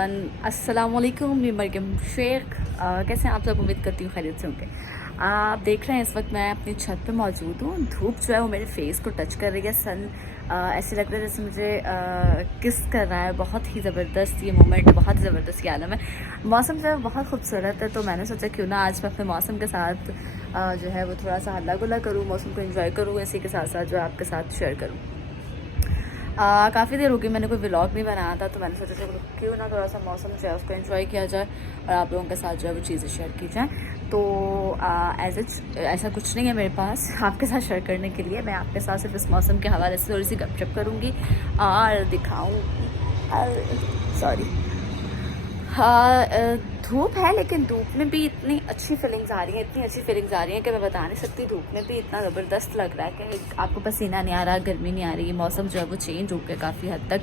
Everyone, अस्सलाम वालेकुम। मैं मरियम शेख। कैसे हैं आप सब? उम्मीद करती हूँ खैरियत से होंगे। आप देख रहे हैं इस वक्त मैं अपनी छत पे मौजूद हूँ। धूप जो है वो मेरे फेस को टच कर रही है। सन ऐसे लग रहा है जैसे मुझे किस कर रहा है। बहुत ही ज़बरदस्त ये मोमेंट, बहुत ही ज़बरदस्त ये आलम है। मौसम जो है बहुत खूबसूरत है, तो मैंने सोचा क्यों ना आज मैं अपने मौसम के साथ जो है वो थोड़ा सा हल्ला गुल्ला करूँ, मौसम को एंजॉय करूँ, इसी के साथ साथ जो आपके साथ शेयर करूँ। काफ़ी देर हो गई मैंने कोई व्लॉग नहीं बनाया था, तो मैंने सोचा चलो क्यों ना थोड़ा सा मौसम जो है उसको एंजॉय किया जाए और आप लोगों के साथ जो है वो चीज़ें शेयर की जाए। तो ऐसा कुछ नहीं है मेरे पास आपके साथ शेयर करने के लिए। मैं आपके साथ सिर्फ इस मौसम के हवाले से थोड़ी सी गपशप करूँगी और दिखाऊँगी। सॉरी, हाँ, धूप है लेकिन धूप में भी इतनी अच्छी फीलिंग्स आ रही हैं, इतनी अच्छी फीलिंग्स आ रही हैं कि मैं बता नहीं सकती। धूप में भी इतना ज़बरदस्त लग रहा है कि आपको पसीना नहीं आ रहा, गर्मी नहीं आ रही। मौसम जो है वो चेंज हो गया काफ़ी हद तक।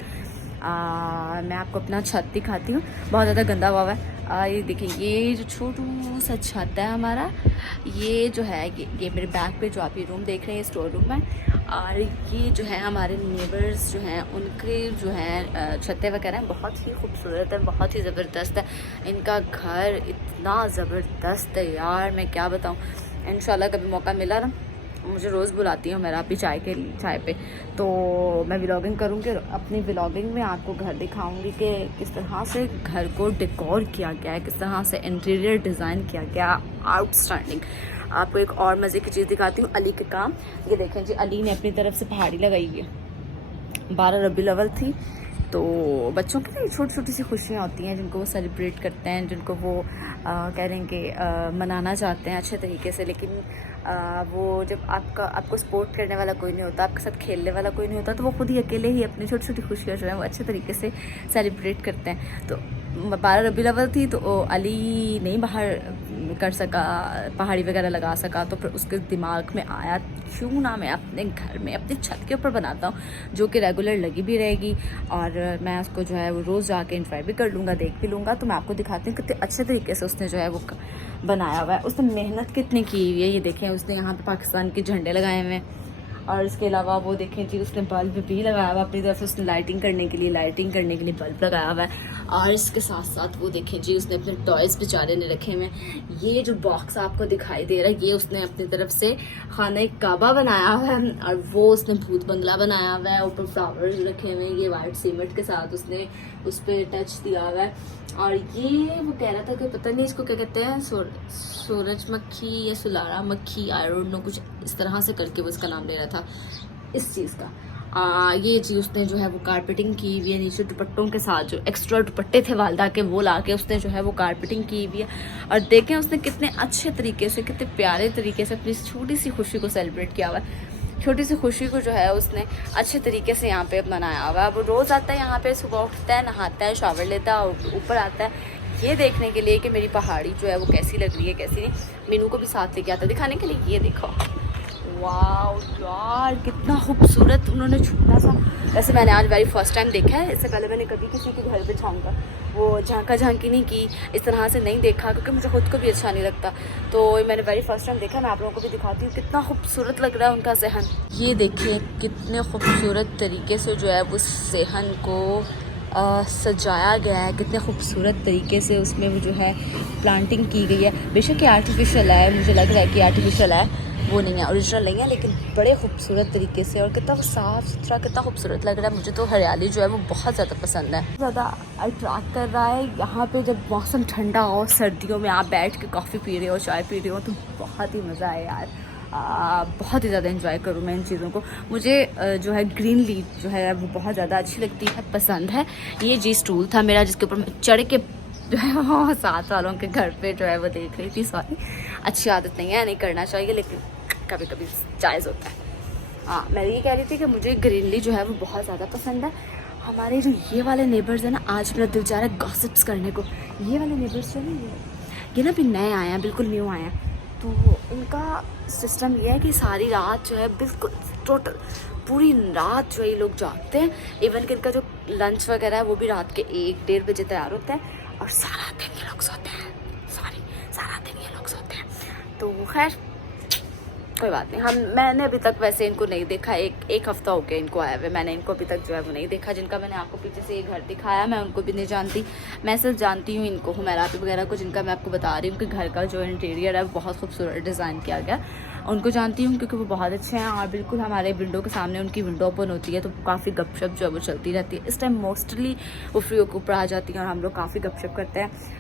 मैं आपको अपना छत दिखाती हूँ, बहुत ज़्यादा गंदा हुआ है। ये देखिए, ये जो छोटू सा छत है हमारा, ये जो है ये मेरे बैक पे जो आप ये रूम देख रहे हैं स्टोर रूम है। और ये जो है हमारे नेबर्स जो हैं उनके जो हैं छतें वगैरह बहुत ही खूबसूरत है, बहुत ही ज़बरदस्त है। इनका घर इतना ज़बरदस्त है यार, मैं क्या बताऊँ। इंशाल्लाह कभी मौका मिला ना, मुझे रोज़ बुलाती हूँ मेरा भी चाय पे, तो मैं व्लॉगिंग करूँगी। अपनी व्लॉगिंग में आपको घर दिखाऊँगी कि किस तरह से घर को डेकोर किया गया है, किस तरह से इंटीरियर डिज़ाइन किया गया, आउटस्टैंडिंग। आपको एक और मज़े की चीज़ दिखाती हूँ, अली के काम। ये देखें जी, अली ने अपनी तरफ से पहाड़ी लगाई हुई है। 12 रबी अव्वल थी, तो बच्चों की ना छोटी छोटी सी खुशियाँ होती हैं जिनको वो सेलिब्रेट करते हैं, जिनको वो कह रहे हैं कि मनाना चाहते हैं अच्छे तरीके से। लेकिन वो जब आपको सपोर्ट करने वाला कोई नहीं होता, आपके साथ खेलने वाला कोई नहीं होता, तो वो खुद ही अकेले ही अपनी छोटी छोटी खुशियाँ जो है वो अच्छे तरीके से सेलिब्रेट करते हैं। तो 12 रबी अव्वल थी, तो अली नहीं बाहर कर सका, पहाड़ी वगैरह लगा सका, तो फिर उसके दिमाग में आया क्यों ना मैं अपने घर में अपनी छत के ऊपर बनाता हूँ, जो कि रेगुलर लगी भी रहेगी और मैं उसको जो है वो रोज़ जाके एंजॉय भी कर लूँगा, देख भी लूँगा। तो मैं आपको दिखाती हूँ कितने अच्छे तरीके से उसने जो है वो बनाया हुआ है। उसने मेहनत कितनी की हुई है। ये देखें, उसने यहाँ पे पाकिस्तान के झंडे लगाए हुए हैं और इसके अलावा वो देखें जी, उसने बल्ब भी लगाया हुआ अपनी तरफ से। उसने लाइटिंग करने के लिए बल्ब लगाया हुआ है। और इसके साथ साथ वो देखें जी, उसने अपने टॉयज़ बेचारे ने रखे हुए हैं। ये जो बॉक्स आपको दिखाई दे रहा है, ये उसने अपनी तरफ से खाना काबा बनाया हुआ है और वो उसने भूत बंगला बनाया हुआ है। ऊपर फ्लावर्स रखे हुए हैं, ये वाइट सीमेंट के साथ उसने उस पर टच दिया हुआ है। और ये वो कह रहा था कि पता नहीं इसको क्या कहते हैं, सूरजमुखी या सुलारा मक्खी, आई डोंट नो, कुछ इस तरह से करके वो इसका नाम ले रहा था इस चीज़ का। ये चीज़ उसने जो है वो कारपेटिंग की हुई है नीचे दुपट्टों के साथ। जो एक्स्ट्रा दुपट्टे थे वालदा के, वो ला के उसने जो है वो कारपेटिंग की हुई है। और देखें उसने कितने अच्छे तरीके से, कितने प्यारे तरीके से अपनी छोटी सी खुशी को सेलिब्रेट किया हुआ है। छोटी सी खुशी को जो है उसने अच्छे तरीके से यहाँ पे मनाया हुआ है। वो रोज़ आता है यहाँ पे, सुबह उठता है, नहाता है, शावर लेता है और ऊपर आता है ये देखने के लिए कि मेरी पहाड़ी जो है वो कैसी लग रही है, कैसी नहीं। मीनू को भी साथ लेके आता है दिखाने के लिए। ये देखो, वाह यार कितना खूबसूरत उन्होंने छोटा सा। वैसे मैंने आज वेरी फर्स्ट टाइम देखा है, इससे पहले मैंने कभी किसी के घर पे वो झांका झांकी नहीं की, इस तरह से नहीं देखा, क्योंकि मुझे खुद को भी अच्छा नहीं लगता। तो मैंने वेरी फर्स्ट टाइम देखा। मैं आप लोगों को भी दिखाती हूँ कितना खूबसूरत लग रहा है उनका सहन। ये देखिए कितने खूबसूरत तरीके से जो है वो सहन को सजाया गया है, कितने खूबसूरत तरीके से उसमें वो जो है प्लांटिंग की गई है। बेशक ये आर्टिफिशियल है, मुझे लग रहा है कि आर्टिफिशियल है, वो नहीं है, ओरिजिनल नहीं है, लेकिन बड़े खूबसूरत तरीके से और कितना साफ़ सुथरा, कितना खूबसूरत लग रहा है। मुझे तो हरियाली जो है वो बहुत ज़्यादा पसंद है, ज़्यादा अट्रैक्ट कर रहा है। यहाँ पे जब मौसम ठंडा हो, सर्दियों में आप बैठ के कॉफ़ी पी रहे हो, चाय पी रहे हो, तो बहुत ही मज़ा आए यार। बहुत ही ज़्यादा एंजॉय करूँ मैं इन चीज़ों को। मुझे जो है ग्रीन लीफ जो है वो बहुत ज़्यादा अच्छी लगती है, पसंद है। ये जी स्टूल था मेरा जिसके ऊपर मैं चढ़ के जो है वो साथ वालों के घर पे जो है वो देख रही थी। सॉरी, अच्छी आदत नहीं है, नहीं करना चाहिए, लेकिन कभी कभी जायज़ होता है। हाँ, मैं ये कह रही थी कि मुझे ग्रीनरी जो है वो बहुत ज़्यादा पसंद है। हमारे जो ये वाले नेबर्स हैं ना, आज मेरा दिल जा रहा है गॉसिप्स करने को। ये वाले नेबर्स जो है ये ना भी नए आए हैं, बिल्कुल न्यू आए हैं। तो इनका सिस्टम ये है कि सारी रात जो है बिल्कुल टोटल पूरी रात जो है ये लोग जागते हैं। इवन कि इनका जो लंच वगैरह है वो भी रात के 1-1:30 बजे तैयार होता है और सारा दिन ये लोग सोते हैं। सारा दिन ये लोग सोते हैं। तो खैर कोई बात नहीं, मैंने अभी तक वैसे इनको नहीं देखा, एक हफ्ता हो गया इनको आया हुए, मैंने इनको अभी तक जो है वो नहीं देखा। जिनका मैंने आपको पीछे से ये घर दिखाया, मैं उनको भी नहीं जानती। मैं सिर्फ जानती हूँ इनको, हुमैरापी वगैरह को, जिनका मैं आपको बता रही हूँ कि घर का जो इंटीरियर है वो बहुत खूबसूरत डिज़ाइन किया गया। उनको जानती हूँ क्योंकि वो बहुत अच्छे हैं और बिल्कुल हमारे विंडो के सामने उनकी विंडो ओपन होती है, तो काफ़ी गपशप जो है वो चलती रहती है। इस टाइम मोस्टली वो फ्री के ऊपर आ जाती हैं और हम लोग काफ़ी गपशप करते हैं।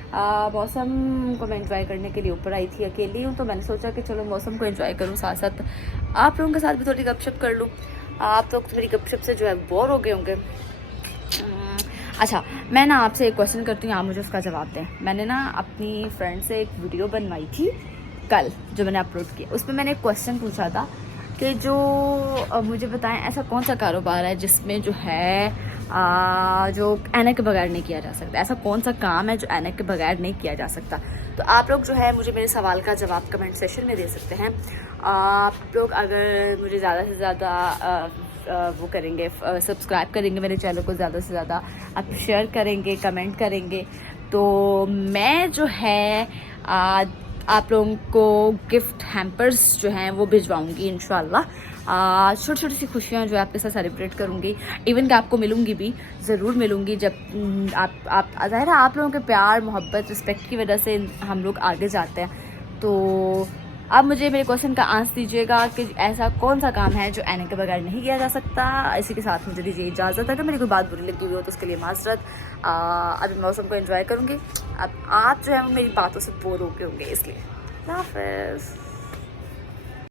मौसम को मैं इंजॉय करने के लिए ऊपर आई थी, अकेली हूँ, तो मैंने सोचा कि चलो मौसम को एंजॉय करूँ, साथ साथ आप लोगों के साथ भी थोड़ी गपशप कर लूँ। आप लोग तो मेरी गपशप से जो है बोर हो गए होंगे। अच्छा, मैं ना आपसे एक क्वेश्चन करती हूँ, आप मुझे उसका जवाब दें। मैंने ना अपनी फ्रेंड से एक वीडियो बनवाई थी कल, जो मैंने अपलोड किया। उसमें मैंने एक क्वेश्चन पूछा था कि जो मुझे बताएं ऐसा कौन सा कारोबार है जिसमें जो है जो ऐनक के बगैर नहीं किया जा सकता, ऐसा कौन सा काम है जो ऐनक के बगैर नहीं किया जा सकता। तो आप लोग जो है मुझे मेरे सवाल का जवाब कमेंट सेशन में दे सकते हैं। आप लोग अगर मुझे ज़्यादा से ज़्यादा वो करेंगे, सब्सक्राइब करेंगे मेरे चैनल को, ज़्यादा से ज़्यादा आप शेयर करेंगे, कमेंट करेंगे, तो मैं जो है आप लोगों को गिफ्ट हैम्पर्स जो हैं वो भिजवाऊंगी इंशाल्लाह। छोटी छोटी सी खुशियाँ जो है आपके साथ सेलिब्रेट करूँगी, इवन कि आपको मिलूँगी भी, ज़रूर मिलूँगी। जब आप ज़ाहिर है आप लोगों के प्यार, मोहब्बत, रिस्पेक्ट की वजह से हम लोग आगे जाते हैं। तो आप मुझे मेरे क्वेश्चन का आंसर दीजिएगा कि ऐसा कौन सा काम है जो ऐनक के बगैर नहीं किया जा सकता। इसी के साथ मुझे दीजिए इजाज़त। अगर मेरी कोई बात बुरी लगी हुई हो तो उसके लिए माजरत। अभी मौसम को एंजॉय करूँगी। अब आप जो है वो मेरी बातों से बोर हो गए होंगे, इसलिए अल्लाह हाफ़िज़।